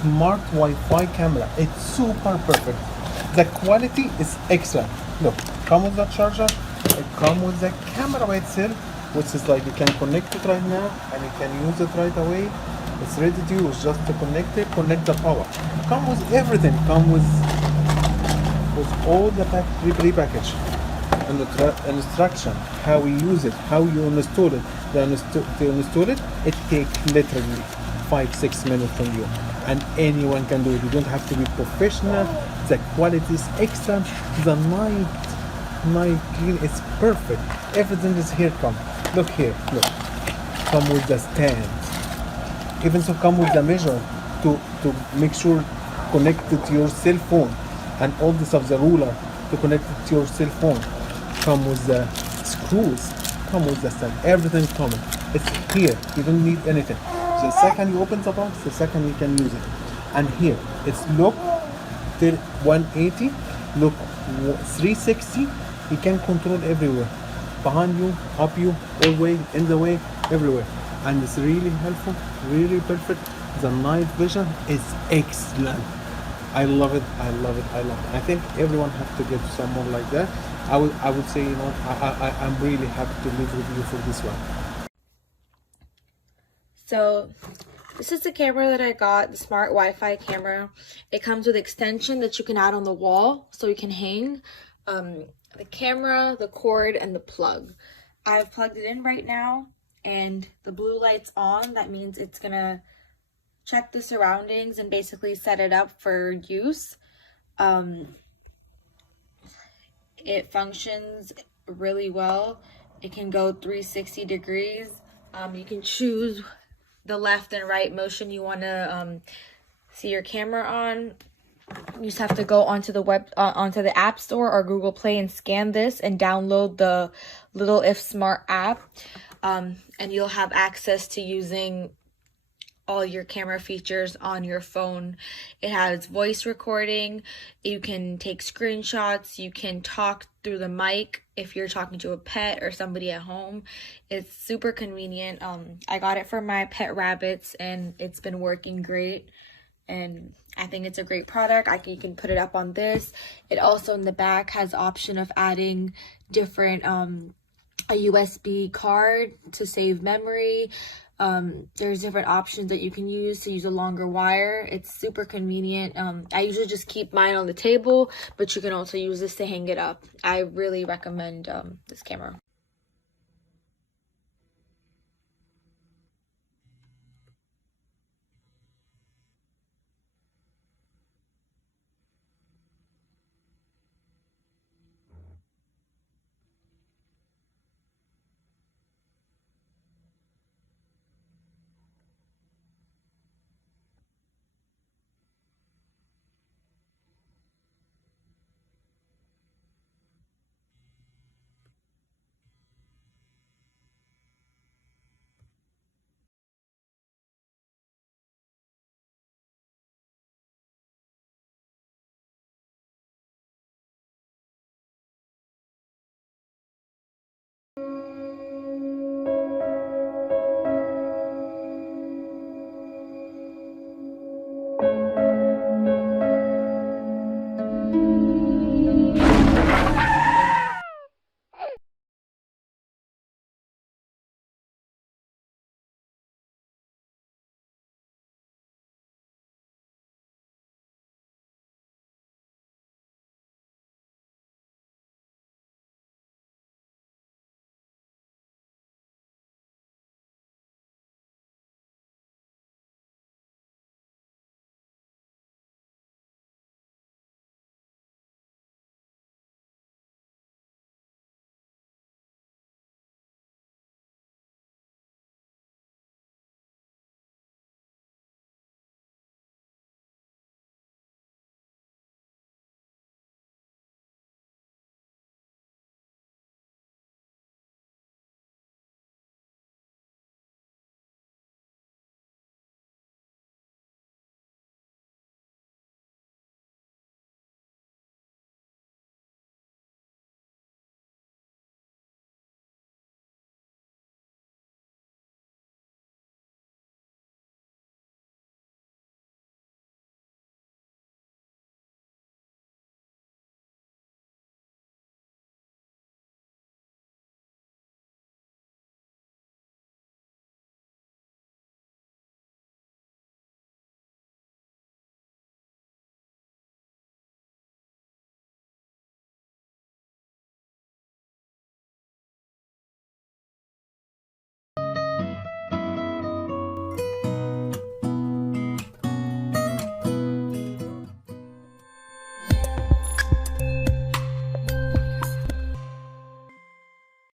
smart Wi-Fi camera. It's super perfect. The quality is excellent. Look, come with the charger. It come with the camera by itself, which is like you can connect it right now and you can use it right away. It's ready to use. Just to connect it, connect the power. Come with everything. Come with all the pre-package and the instruction, how we use it, how you install it. To install it, it takes literally 5-6 minutes from you, and anyone can do it. You don't have to be professional. The quality is excellent. The night clean is perfect. Everything is here. Come, look here. Look, come with the stand. Even so, come with the measure to make sure connected to your cell phone, and all this of the ruler to connect it to your cell phone. Come with the screws. Come with the stand. Everything comes. It's here. You don't need anything. The second you open the box, the second you can use it. And here, it's look till 180, look 360. You can control everywhere. Behind you, up you, all way, in the way, everywhere. And it's really helpful, really perfect. The night vision is excellent. I love it. I love it. I love it. I think everyone has to get someone like that. I would say, I'm really happy to live with you for this one. So this is the camera that I got, the smart Wi-Fi camera. It comes with extension that you can add on the wall so you can hang the camera, the cord, and the plug. I've plugged it in right now and the blue light's on. That means it's gonna check the surroundings and basically set it up for use. It functions really well. It can go 360 degrees. You can choose the left and right motion you want to see your camera on. You just have to go onto the App Store or Google Play and scan this and download the Littlelf Smart app, and you'll have access to using all your camera features on your phone. It has voice recording. You can take screenshots. You can talk through the mic if you're talking to a pet or somebody at home. It's super convenient. I got it for my pet rabbits and it's been working great. And I think it's a great product. You can put it up on this. It also in the back has the option of adding different a USB card to save memory. There's different options that you can use to use a longer wire. It's super convenient. I usually just keep mine on the table, but you can also use this to hang it up. I really recommend this camera.